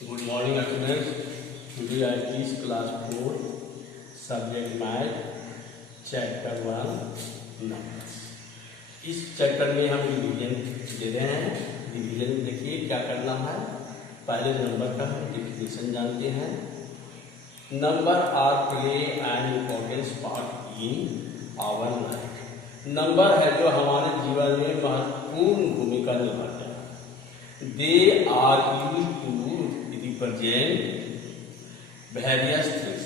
Good morning, students. Today I teach class 4, subject math, chapter 1, numbers. इस chapter में हम division दे रहे हैं। डिवीजन में देखिए क्या करना है। पहले नंबर का डिफिनेशन जानते हैं। Number are play an importance part in our life. Number है जो हमारे जीवन में महत्वपूर्ण भूमिका निभाते हैं। They are used to represent various things.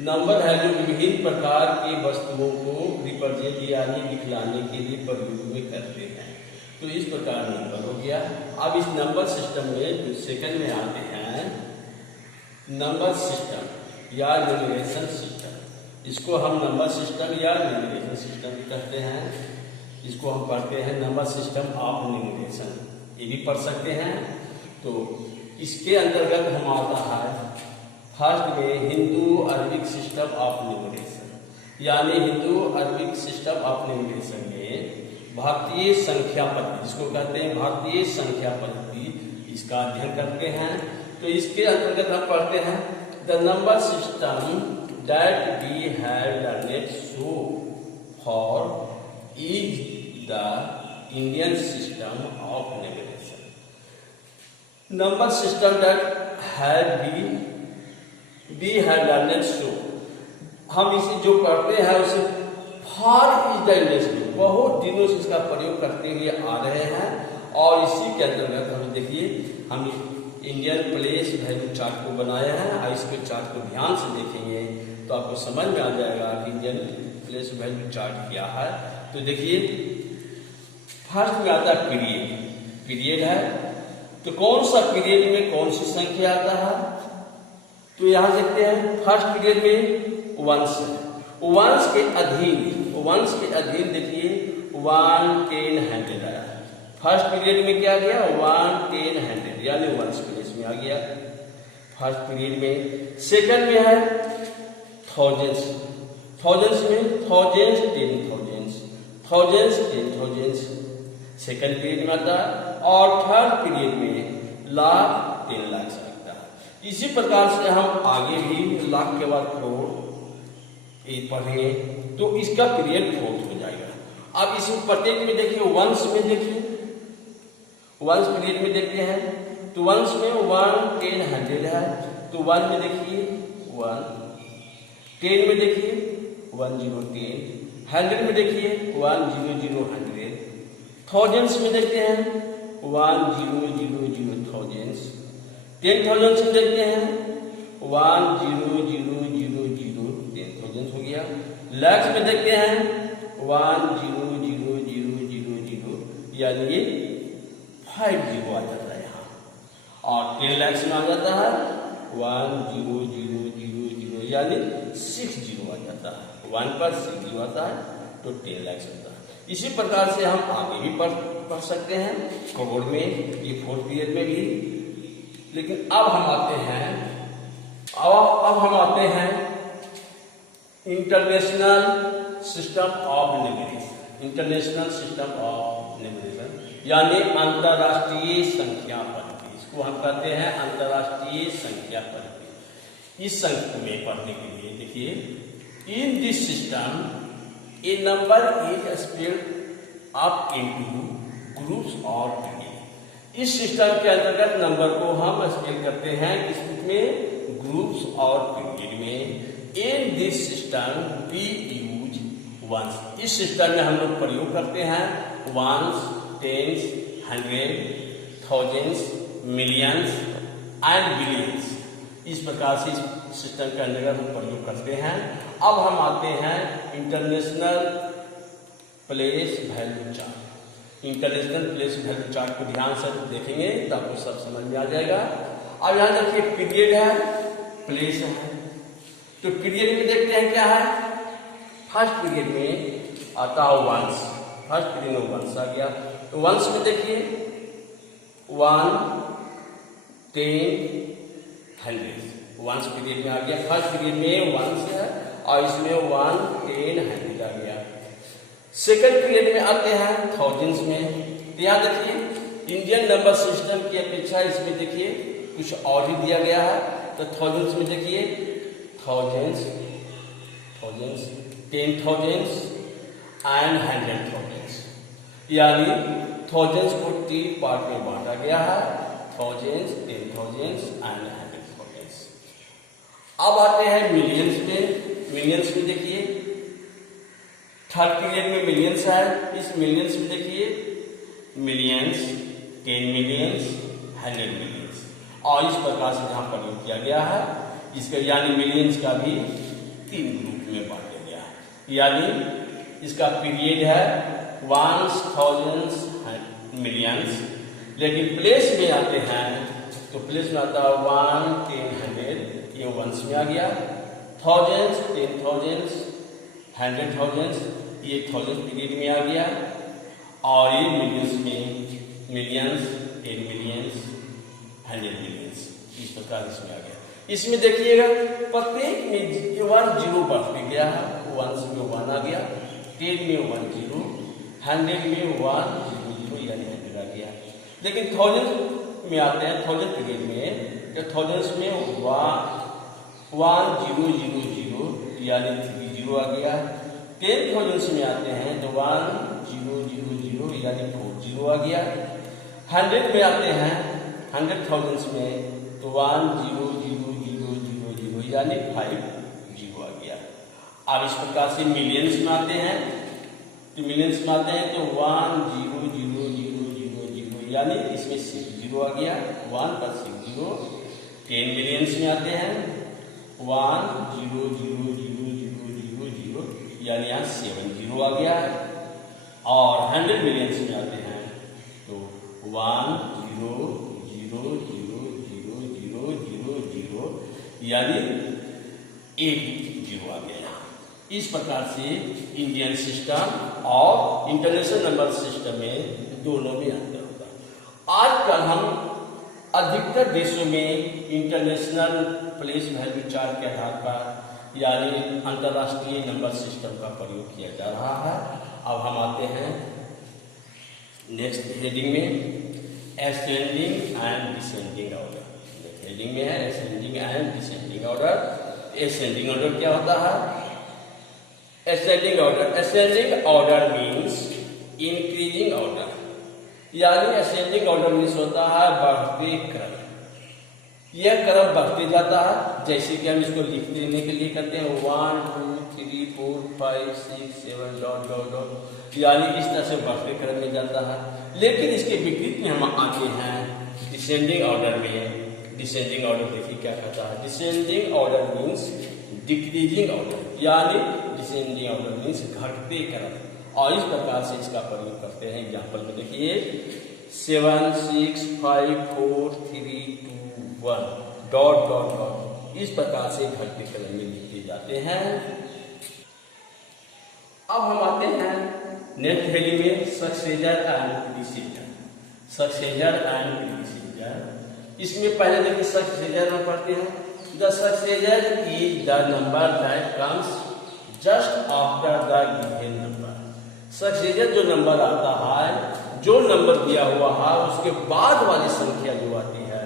Number है जो विभिन्न प्रकार की वस्तुओं को रिप्रेजेंट यानी दिखलाने के लिए प्रयोग में करते हैं। तो इस प्रकार नंबर हो गया। अब इस नंबर सिस्टम में जो सेकंड में आते हैं नंबर सिस्टम या न्यूमरेशन सिस्टम। इसको हम नंबर सिस्टम या न्यूमरेशन सिस्टम भी कहते हैं। इसको हम पढ़ते हैं नंबर सिस्टम ऑफ न्यूमरेशन, ये भी पढ़ सकते हैं। तो इसके अंतर्गत हम आता है फर्स्ट में Hindu Arabic system of numeration, यानी Hindu Arabic system of numeration में भारतीय संख्या पद्धति, जिसको कहते हैं भारतीय संख्या पद्धति, इसका अध्ययन करते हैं। तो इसके अंतर्गत हम पढ़ते हैं the number system that we have learned so far is the Indian system of numeration. Number system that we have learned so, हम इसे जो पढ़ते हैं उसे फॉर इज द इंडियन, बहुत दिनों से इसका प्रयोग करते हुए आ रहे हैं। और इसी के अंतर्गत हम देखिए हम इंडियन प्लेस वैल्यू चार्ट को बनाया है। और इसके चार्ट को ध्यान से देखेंगे तो आपको समझ में आ जाएगा कि इंडियन प्लेस वैल्यू चार्ट क्या है। तो देखिए फर्स्ट में आता है पीरियड। पीरियड है तो कौन सा पीरियड में कौन सी संख्या आता है। तो यहां देखते हैं फर्स्ट पीरियड में वंश है। वंश के अधीन देखिए 1, 10, 100 आया। फर्स्ट पीरियड में क्या गया 1, 10, 100 यानी वंश प्लेस में आ गया फर्स्ट पीरियड में। सेकंड में है थाउजेंड्स में थाउजेंड्स, 10,000 सेकंड पीरियड में आता है। और थर्ड पीरियड में लाख, 10 लाख से लगता है। इसी प्रकार से हम आगे भी लाख के बाद करोड़ पढ़ेंगे तो इसका पीरियड 4th हो जाएगा। अब इस प्रत्येक में देखिए वंश में देखिए वंश पीरियड में देखते हैं तो वंश में 1, 10, 100 है। तो 1 में देखिए 1, 10 में देखिए 1, 0, 10, 100 में देखिए 1, 0, 0, 100, थाउजेंड्स में देखते हैं 1, 0, 0, 0 थाउजेंड्स, 10,000 में देखते हैं 1, 0, 0, 0, 0 10,000 हो गया। लैक्स में देखते हैं 1, 0, 0, 0, 0, 0 यानी 50 आ जाता है यहाँ। और 10 लाख में आ जाता है 1, 0, 0, 0, 0 यानी 60 आ जाता है। 1 पर 60 आता है तो 10 लाख होता है। इसी प्रकार से हम आगे भी पढ़ सकते हैं करोड़ में, ये 4th पीरियड में भी। लेकिन अब हम आते हैं international system of numeration. International system of numeration यानी अंतरराष्ट्रीय संख्या पद्धति, इसको हम कहते हैं अंतरराष्ट्रीय संख्या पद्धति। इस संख्या में पढ़ने के लिए देखिए इन this system A number is split up into groups और पीरियड। इस सिस्टम के अंतर्गत नंबर को हम स्प्लिट करते हैं किसमें, ग्रुप्स और पीरियड में। In this system we use ones, इस सिस्टम में हम लोग प्रयोग करते हैं ones, tens, 100, thousands, millions and billions. इस प्रकार से इस सिस्टम के अंतर्गत हम प्रयोग करते हैं। अब हम आते हैं international place value chart. International place value chart को ध्यान से देखेंगे तो आपको सब समझ में आ जाएगा। अब यहाँ देखिए पीरियड है, प्लेस है। तो पीरियड में देखते हैं क्या है, फर्स्ट पीरियड में आता है वंश। फर्स्ट पीरियड में वंश आ गया तो वंश में देखिए 1, 10, 100 वंश पीरियड में आ गया। फर्स्ट पीरियड में वंश है और इसमें 1, 10, 100 आ गया। सेकंड पीरियड में आते हैं थाउजेंड्स में। तो यहाँ देखिए इंडियन नंबर सिस्टम की अपेक्षा इसमें देखिए कुछ और ही दिया गया है। तो थाउजेंड्स में देखिए थाउजेंड्स, टेन थाउजेंड्स एंड 100,000, यानी थाउजेंड्स को 3 पार्ट में बांटा गया है, थाउजेंड्स, 10,000 एंड 100,000। अब आते हैं मिलियंस में। मिलियंस में देखिए थर्ड पीरियड में मिलियंस है। इस मिलियंस में देखिए मिलियंस, 10 मिलियंस, 100 मिलियंस, और इस प्रकार से जहां प्रयोग किया गया है इसका, यानी मिलियंस का भी 3 ग्रुप में बांटा गया है। यानी इसका पीरियड है 1000 मिलियंस, लेकिन प्लेस में आते हैं तो प्लेस में आता है 1, 10, 100, ये वंस में आ गया। थाउजेंड्स, 10,000, 100,000, ये थाउजेंड पीरियड में आ गया। और ये मिलियंस में मिलियंस, 10 मिलियंस, 100 मिलियंस, इस प्रकार इसमें आ गया। इसमें देखिएगा प्रत्येक में 1 0 बढ़ गया है, 1 में 1 आ गया, 10 में 1 0, 100 में 1 0 यानी 100 आ गया। लेकिन थाउजेंड में आते हैं, थाउजेंड पीरियड में, तो थाउजेंड्स में 1 0 0 0 यानी 3 0 आ गया। 10,000 में आते हैं तो 1 0 0 0 यानी 4 0 आ गया। 100 में आते हैं 100,000 में तो 1 0 0 0 0 0 यानी 5 0 आ गया। अब इस प्रकार से मिलियंस में आते हैं तो मिलियंस में आते हैं तो 1 0 0 0 0 0 यानी इसमें 6 0 आ गया, 1 पर 6 0। 10 मिलियंस में आते हैं 1 0 0 0 0 0 0 यानी यहाँ 7 0 आ गया। और 100 मिलियंस में आते हैं तो 1 0 0 0 0 0 0 0 यानी 8 0 आ गया। इस प्रकार से इंडियन सिस्टम और इंटरनेशनल नंबर सिस्टम में दोनों में अंतर होता है। आजकल हम अधिकतर देशों में इंटरनेशनल प्लेस वैल्यू चार्ट के आधार पर यानी अंतर्राष्ट्रीय नंबर सिस्टम का प्रयोग किया जा रहा है। अब हम आते हैं नेक्स्ट हेडिंग में, ascending and descending order. Heading में है ascending and descending order. Ascending order क्या होता है? Ascending order means increasing order, यानी असेंडिंग ऑर्डर मीन्स होता है बढ़ते क्रम। यह क्रम बढ़ते जाता है, जैसे कि हम इसको लिख देने के लिए करते हैं 1 2 3 4 5 6 7 डॉट डॉट डॉट, यानी इस तरह से बढ़ते क्रम में जाता है। लेकिन इसके विपरीत में हम आते हैं डिसेंडिंग ऑर्डर में। डिसेंडिंग ऑर्डर देखिए क्या कहता है। Descending order means decreasing order, यानी डिसेंडिंग ऑर्डर मीन्स घटते क्रम। और इस प्रकार से इसका प्रयोग करते हैं। एग्जाम्पल में देखिए 7 6 5 4 3 2 1 डॉट डॉट डॉट, इस प्रकार से घटते क्रम में लिखे जाते हैं। अब हम आते हैं नेक्स्ट हेडिंग में सक्सेसर एंड प्रीसीजर। सक्सेसर एंड प्रीसीजर, इसमें पहले देखिए सक्सेसर में पढ़ते हैं। The successor is the number that comes just after the given number. Successor जो नंबर आता है, जो नंबर दिया हुआ है उसके बाद वाली संख्या जो आती है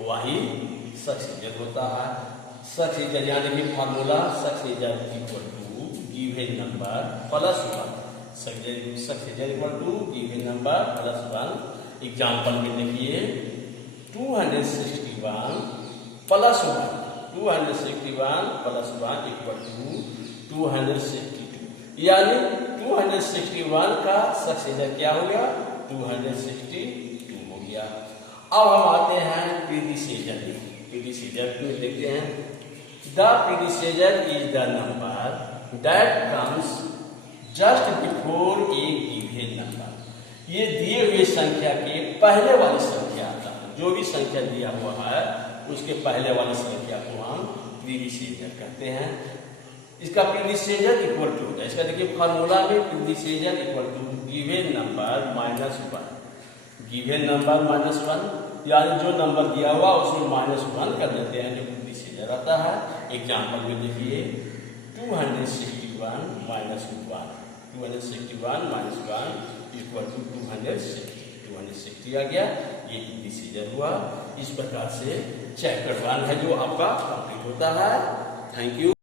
वही सक्सेसर होता है। सक्सेसर यानी कि formula successor equal to given number plus 1। Successor equal to given number plus 1। Example में देखिए 261 प्लस 1, 261 प्लस 1 इक्वल टू 262, यानी 261 का सक्सेसर क्या हो गया? 262 हो गया। अब हम आते हैं प्रीडिसेसर में। प्रीडिसेसर में देखते हैं the predecessor is the number that comes just before A given number. ये दिए हुए संख्या के पहले वाली संख्या आता है। जो भी संख्या दिया हुआ है उसके पहले वाली संख्या को हम प्रीडिसेसर कहते हैं। इसका प्रीडिसेसर इक्वल टू होता है, इसका देखिए फार्मूला में predecessor equal to given number minus 1। Given number minus 1 यानी जो नंबर दिया हुआ उसमें -1 कर देते हैं, जो प्रीडिसेसर आता है। एग्जाम्पल में देखिए 261 -1, 261 -1 इक्वल टू 262। टू 160 आ गया, ये डिसीजन हुआ। इस प्रकार से चैप्टर 1 है जो आपका कंप्लीट होता है। Thank you.